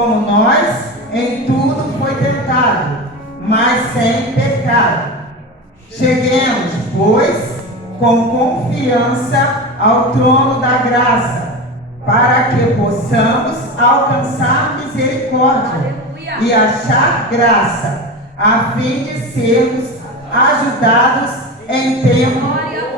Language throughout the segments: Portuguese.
como nós, em tudo foi tentado, mas sem pecado. Cheguemos, pois, com confiança ao trono da graça, para que possamos alcançar misericórdia e achar graça, a fim de sermos ajudados em tempo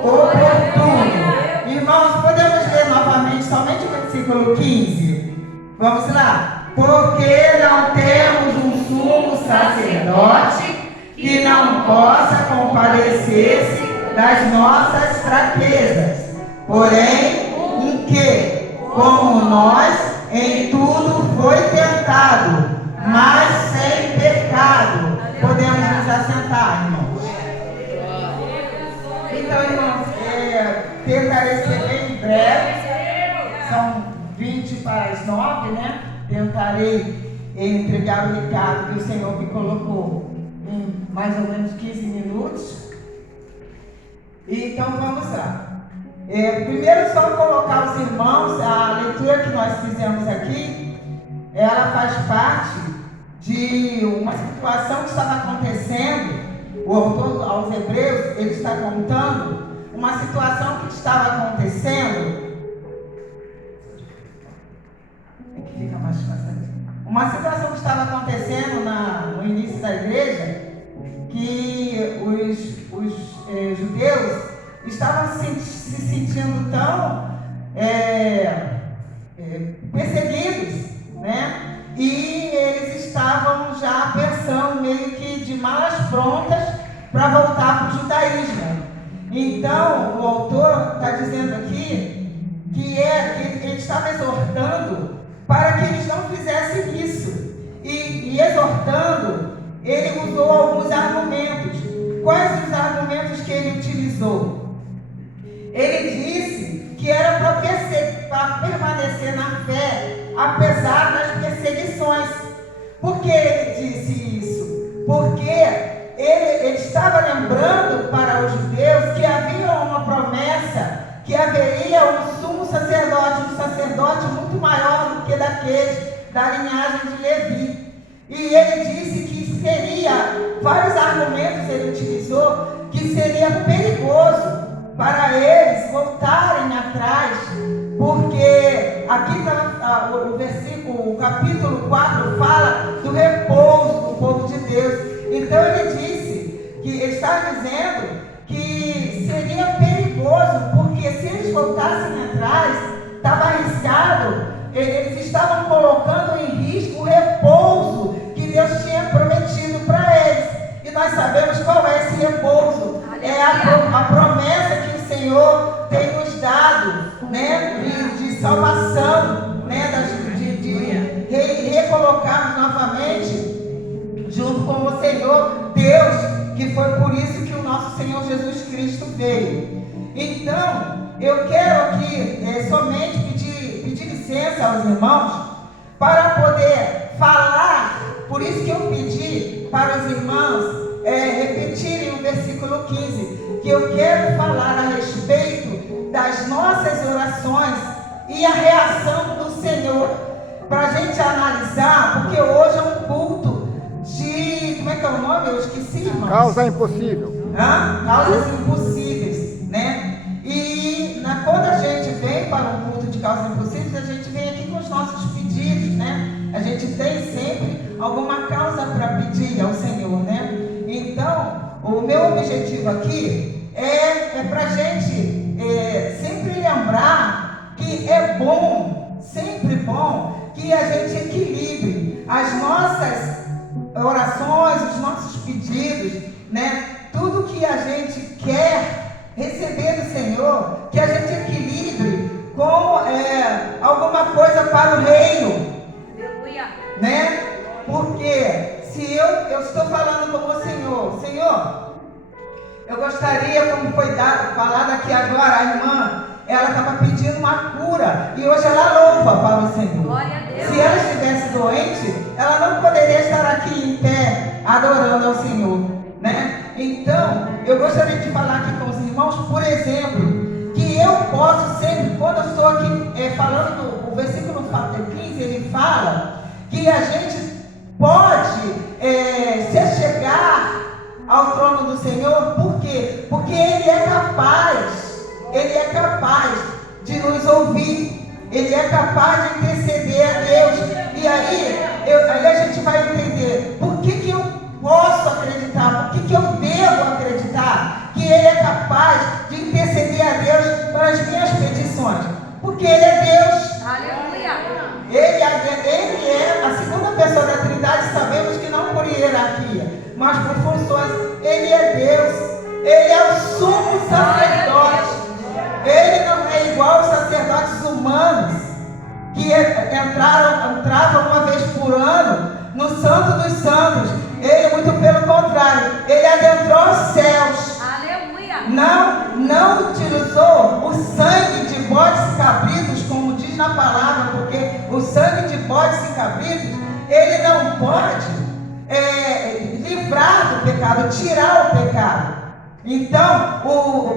oportuno. Irmãos, podemos ler novamente somente o versículo 15? Vamos lá. Porque não temos um sumo sacerdote que não possa compadecer-se das nossas fraquezas, porém, um que, como nós, em tudo foi tentado, mas sem pecado. Podemos nos assentar, irmãos. Então, irmãos, tentarei ser bem breve. São 20 para as 9, né? Tentarei entregar o recado que o Senhor me colocou em mais ou menos 15 minutos. Então vamos lá. Primeiro, só colocar os irmãos, a leitura que nós fizemos aqui, ela faz parte de uma situação que estava acontecendo. O autor aos Hebreus, ele está contando uma situação que estava acontecendo. Fica mais fácil. Uma situação que estava acontecendo no início da igreja, que os judeus estavam se sentindo tão perseguidos, né? E eles estavam já pensando meio que de malas prontas para voltar para o judaísmo. Então, o autor está dizendo aqui que ele estava exortando para que eles não fizessem isso. E exortando, ele usou alguns argumentos. Quais os argumentos que ele utilizou? Ele disse que era para permanecer na fé, apesar das perseguições. Por que ele disse isso? Porque ele estava lembrando para os judeus que havia uma promessa, que haveria um sumo sacerdote, um sacerdote muito maior do que daqueles da linhagem de Levi. E ele disse que seria, vários argumentos ele utilizou, que seria perigoso para eles voltarem atrás, porque aqui o versículo, o capítulo 4 fala do repouso do povo de Deus. Então ele disse que ele está dizendo que seria perigoso, porque se eles voltassem atrás, estava arriscado, eles estavam colocando em risco o repouso que Deus tinha prometido para eles. E nós sabemos qual é esse repouso. É a promessa que o Senhor tem nos dado, né, de salvação, né, de recolocarmos novamente junto com o Senhor Deus, que foi por isso que o nosso Senhor Jesus Cristo veio. Então, eu quero aqui somente pedir licença aos irmãos para poder falar. Por isso que eu pedi para os irmãos repetirem o versículo 15, que eu quero falar a respeito das nossas orações e a reação do Senhor, para a gente analisar, porque hoje é um culto de, como é que é o nome? Eu esqueci, irmãos. Causa impossível. Causas impossíveis, né? E quando a gente vem para um culto de causas impossíveis, a gente vem aqui com os nossos pedidos, né? A gente tem sempre alguma causa para pedir ao Senhor, né? Então, o meu objetivo aqui é para a gente sempre lembrar que é bom, sempre bom, que a gente equilibre as nossas orações, os nossos pedidos, né? Tudo que a gente quer receber do Senhor, que a gente equilibre com alguma coisa para o reino, né? Porque se eu estou falando com o Senhor, eu gostaria, como foi falado aqui agora, a irmã, ela estava pedindo uma cura, e hoje ela louva para o Senhor. Glória a Deus. Se ela estivesse doente, ela não poderia estar aqui em pé, adorando ao Senhor, né? Então, eu gostaria de falar aqui com os irmãos, por exemplo, que eu posso sempre, quando eu estou aqui falando, o versículo 15, ele fala que a gente pode se chegar ao trono do Senhor. Por quê? Porque Ele é capaz de nos ouvir, Ele é capaz de interceder a Deus. E aí a gente vai entender por que eu posso acreditar, por que eu devo acreditar que Ele é capaz de interceder a Deus para as minhas petições. Porque Ele é Deus. Aleluia. Ele é a segunda pessoa da Trindade. Sabemos que não por hierarquia, mas por funções. Ele é Deus. Ele é o sumo sacerdote. Ele não é igual aos sacerdotes humanos que entravam uma vez por ano no Santo dos Santos. Ele, muito pelo contrário, ele adentrou os céus. Aleluia. Não utilizou o sangue de bodes e cabritos, como diz na palavra, porque o sangue de bodes e cabritos, ele não pode livrar do pecado, tirar o pecado. Então,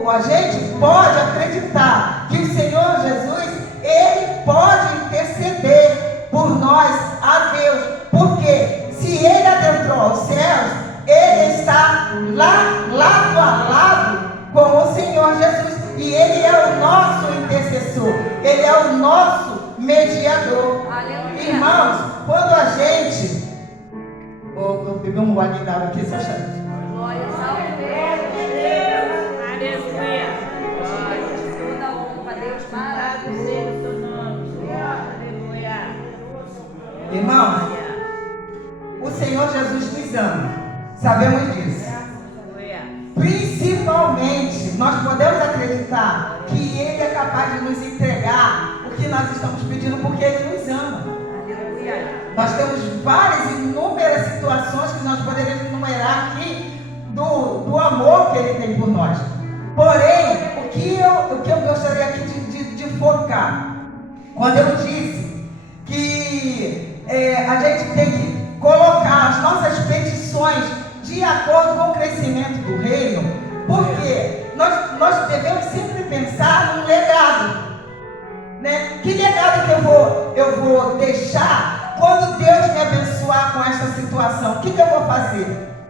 a gente pode acreditar que o Senhor Jesus, Ele pode interceder por nós a Deus. Porque se Ele adentrou aos céus, Ele está lado a lado com o Senhor Jesus. E Ele é o nosso intercessor. Ele é o nosso mediador. Aleluia. Irmãos, quando a gente... Vou beber um gole d'água aqui, só chave. Glória ao Deus. Aleluia. Glória. Toda honra a Deus. Maravilhoso. Aleluia. Irmãos, o Senhor Jesus nos ama. Sabemos disso. Principalmente, nós podemos acreditar que Ele é capaz de nos entregar o que nós estamos pedindo, porque Ele nos ama. Aleluia. Nós temos várias, inúmeras situações que nós poderíamos enumerar aqui do amor que Ele tem por nós. Porém, o que eu gostaria aqui de focar, quando eu disse que a gente tem que colocar as nossas petições de acordo com o crescimento do reino, porque nós devemos sempre pensar num legado, né? Que legado que eu vou deixar quando Deus me abençoar com esta situação? O que eu vou fazer?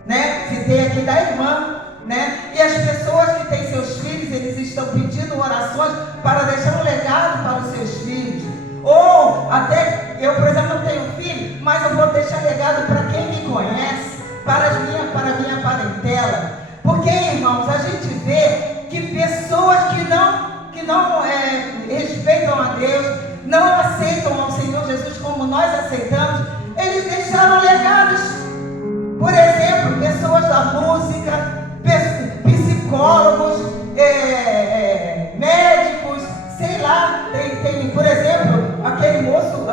Né? Citei aqui da irmã, né? E as pessoas que têm seus filhos, eles estão pedindo orações para deixar um legado para os seus filhos. Ou até, eu por exemplo não tenho filho, mas eu vou deixar legado para quem me conhece, para a minha parentela. Porque, irmãos, a gente vê que pessoas que não respeitam a Deus, não aceitam ao Senhor Jesus como nós aceitamos, eles deixaram legados. Por exemplo, pessoas da música, psicólogos, médicos, sei lá, tem por exemplo, aquele moço, como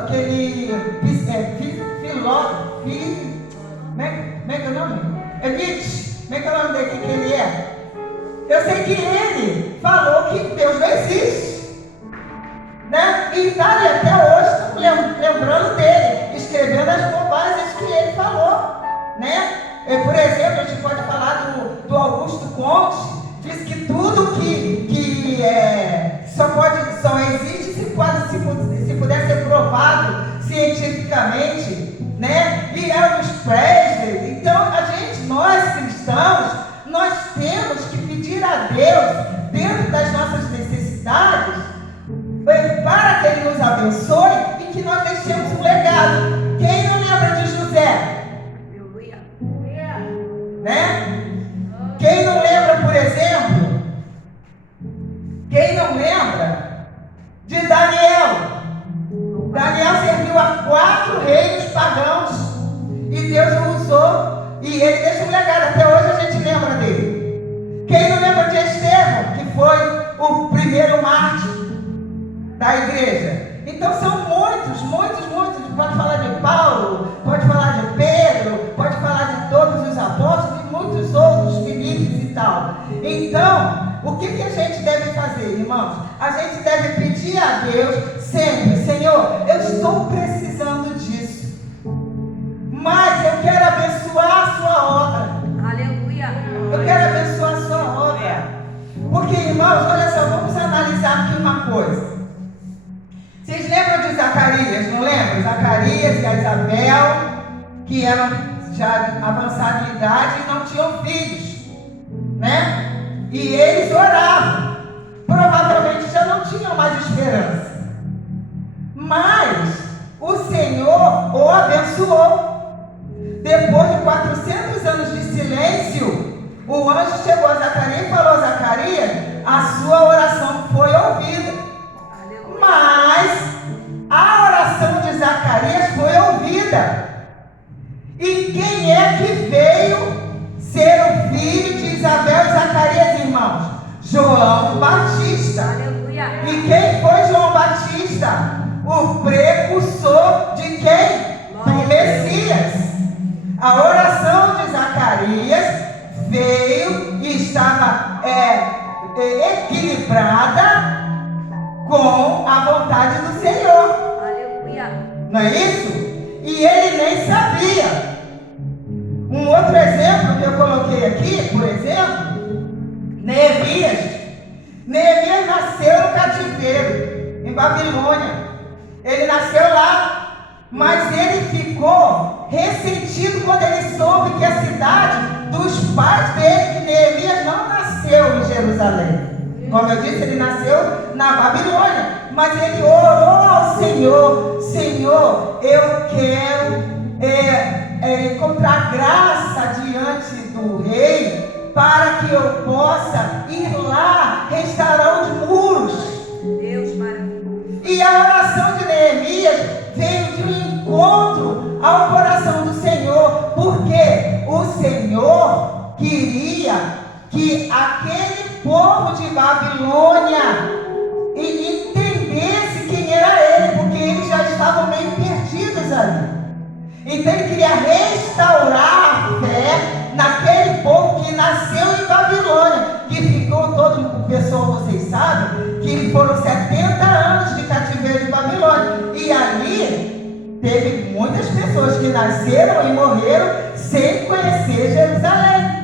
é que é o nome? Nietzsche, como é que é o nome dele, que ele é? Eu sei que ele falou que Deus não existe, né? E está ali até hoje, lembrando dele, escrevendo as bobagens que ele falou, né? Por exemplo, a gente pode falar do Augusto Conte, diz que tudo que só existe se puder ser provado cientificamente, né? E Elvis Presley. Então, nós cristãos, nós temos que pedir a Deus, dentro das nossas necessidades, para que Ele nos abençoe e que nós deixemos um legado. Quem não lembra de José? Né? Quem não lembra, por exemplo, de Daniel? Daniel serviu a 4 reinos pagãos e Deus o usou e ele deixa um legado. Até hoje a gente lembra dele. Quem não lembra de Estevão, que foi o primeiro mártir da igreja? Então são muitos. Pode falar de Paulo, pode falar de Pedro, pode falar de todos os apóstolos e muitos outros, Filipos e tal. Então, o que a gente deve fazer, irmãos? A gente deve pedir a Deus sempre: Senhor, eu estou precisando disso, mas eu quero abençoar a sua obra. Aleluia. Eu quero abençoar a sua obra. Porque, irmãos, olha só, vamos analisar aqui uma coisa. Vocês lembram de Zacarias, não lembram? Zacarias e a Isabel, que eram já avançados em idade e não tinham filhos, né? E eles oravam. Provavelmente já não tinham mais esperança. Mas o Senhor o abençoou. Depois de 400 anos de silêncio, o anjo chegou a Zacarias e falou: Zacarias, a sua oração foi ouvida. Mas a oração de Zacarias foi ouvida. E quem é que veio ser o filho de Isabel e Zacarias, irmãos? João Batista. Aleluia. E quem foi João Batista? O precursor de quem? Do Messias. A oração de Zacarias veio e estava equilibrada com a vontade do Senhor. Aleluia. Não é isso? E ele nem sabia. Um outro exemplo que eu coloquei aqui, por exemplo, Neemias. Neemias nasceu no cativeiro, em Babilônia. Ele nasceu lá, mas ele ficou ressentido quando ele soube que a cidade dos pais dele, que Neemias não nasceu em Jerusalém. Como eu disse, ele nasceu na Babilônia. Mas ele orou ao Senhor: Senhor, eu quero encontrar graça diante do rei, para que eu possa ir lá restaurar os muros. Deus maravilhoso. E a oração de Neemias veio de um encontro ao coração do Senhor, porque o Senhor queria que aquele povo de Babilônia entendesse quem era ele, porque eles já estavam meio perdidos ali. Então ele queria restaurar a fé naquele povo que nasceu em Babilônia, que ficou todo, o pessoal, vocês sabem, que foram 70 anos de cativeiro em Babilônia. E ali teve muitas pessoas que nasceram e morreram sem conhecer Jerusalém.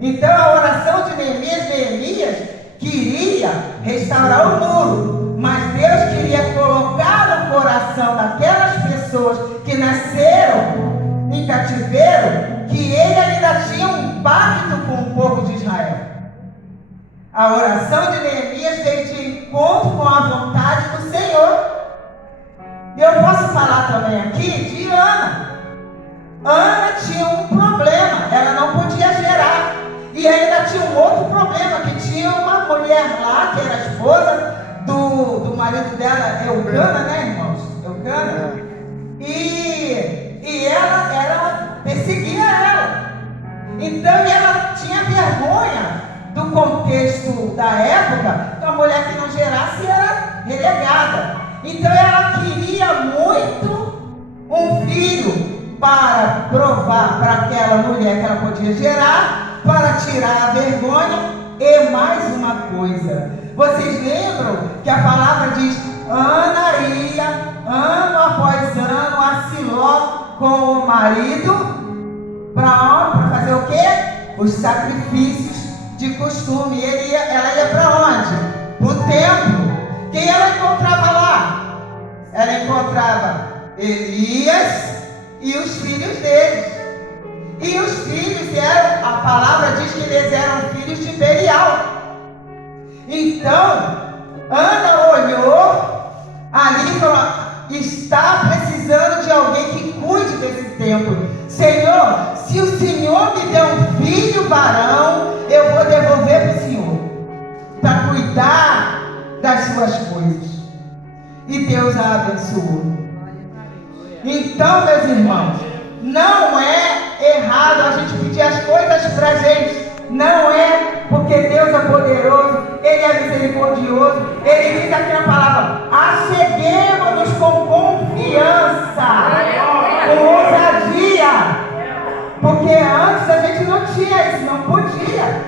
Então a oração de Neemias queria restaurar o muro, mas Deus queria colocar no coração daquelas pessoas que nasceram em cativeiro, que ele ainda tinha um pacto com o povo de Israel. A oração de Neemias veio de encontro com a vontade do Senhor. E eu posso falar também aqui de Ana. Ana tinha um problema, ela não podia gerar. E ainda tinha um outro problema, que tinha uma mulher lá, que era a esposa do marido dela, Eucana, né, irmãos? Eucana. E ela perseguia ela. Então ela tinha vergonha do contexto da época, que a mulher que não gerasse era relegada. Então ela queria muito um filho para provar para aquela mulher que ela podia gerar, para tirar a vergonha. E mais uma coisa, vocês lembram que a palavra diz: Ana ia ano após ano a Siló com o marido para fazer o quê? Os sacrifícios de costume. Ela ia para onde? Para o templo. Quem ela encontrava lá? Ela encontrava Elias e os filhos deles. E os filhos eram, a palavra diz que eles eram filhos de Belial. Então, Ana olhou ali e falou: está precisando de alguém que cuide desse templo. Senhor, se o Senhor me der um filho varão, eu vou devolver para o Senhor, para cuidar das suas coisas. E Deus a abençoou. Então, meus irmãos, não é errado a gente pedir as coisas para a gente. Não é, porque Deus é poderoso, Ele é misericordioso. Ele diz aqui na palavra: acheguemos-nos com confiança, com ousadia. Porque antes a gente não tinha isso, não podia,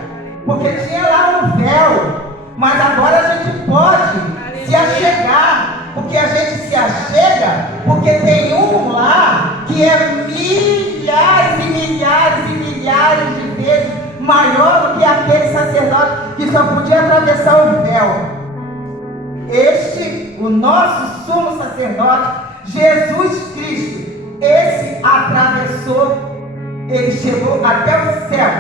porque tinha lá um véu. Mas agora a gente pode se achegar, porque a gente se achega, porque tem um lá que é milhares e milhares e milhares de vezes maior do que aquele sacerdote que só podia atravessar o véu. Este, o nosso sumo sacerdote, Jesus Cristo, esse atravessou, ele chegou até o céu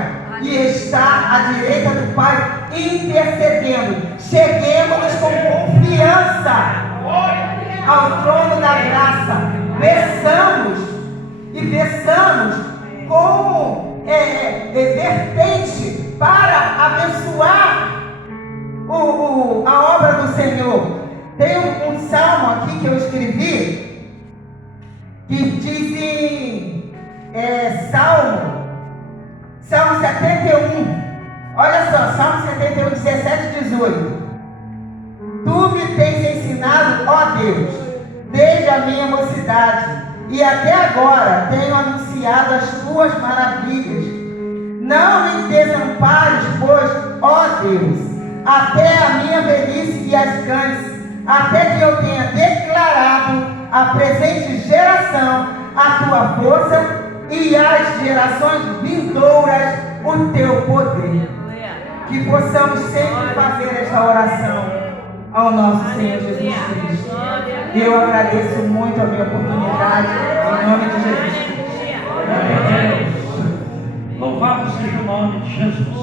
e está à direita do Pai intercedendo. Cheguemos com confiança ao trono da graça, peçamos com vertente para abençoar a obra do Senhor. Tem um salmo aqui que eu escrevi que diz em Salmo 71. Olha só, Salmo 71, 17 e 18. Tu me tens ensinado, ó Deus, desde a minha mocidade, e até agora tenho anunciado as tuas maravilhas. Não me desampares, pois, ó Deus, até a minha velhice e as canse, até que eu tenha declarado à presente geração a tua força e às gerações vindouras o teu poder. Que possamos sempre fazer esta oração ao nosso Senhor Jesus Cristo. Eu agradeço muito a minha oportunidade, em nome de Jesus Cristo. Louvado seja o nome de Jesus.